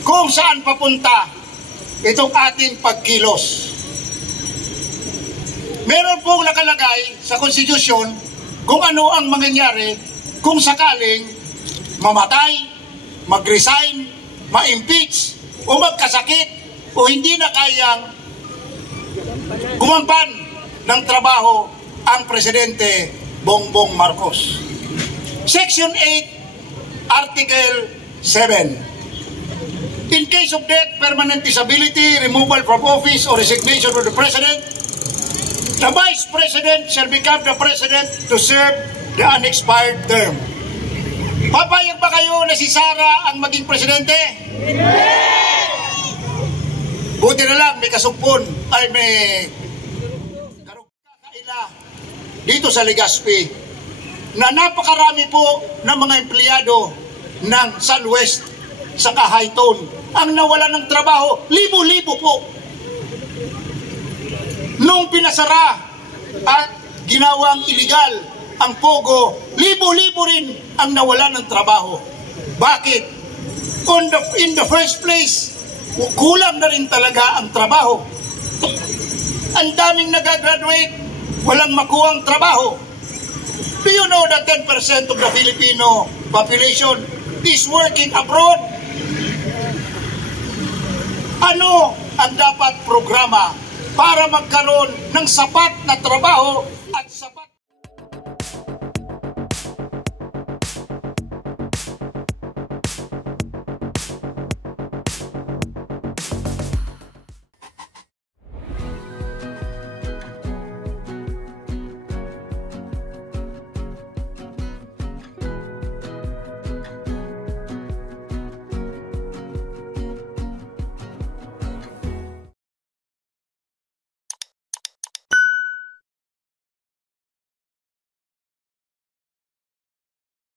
Kung saan papunta itong ating pagkilos. Meron pong nakalagay sa konstitusyon kung ano ang mangyayari kung sakaling mamatay, mag-resign, ma-impeach, o magkasakit, o hindi na kayang gumampan ng trabaho ang Presidente Bongbong Marcos. Section 8, Article 7. In case of death, permanent disability, removal from office, or resignation of the President, the Vice President shall become the President to serve the unexpired term. Papayag ba kayo na si Sara ang maging Presidente? Buti na lang, may kasumpon, ay may kakaila dito sa Legazpi na napakarami po ng mga empleyado ng Sunwest sa Hightone ang nawala ng trabaho, libo-libo po. Nung pinasara at ginawang illegal ang Pogo, libo-libo rin ang nawala ng trabaho. Bakit? In the first place, kulang na rin talaga ang trabaho. Ang daming nag-graduate, walang makuhang trabaho. Do you know that 10% of the Filipino population is working abroad? Ano ang dapat programa para magkaroon ng sapat na trabaho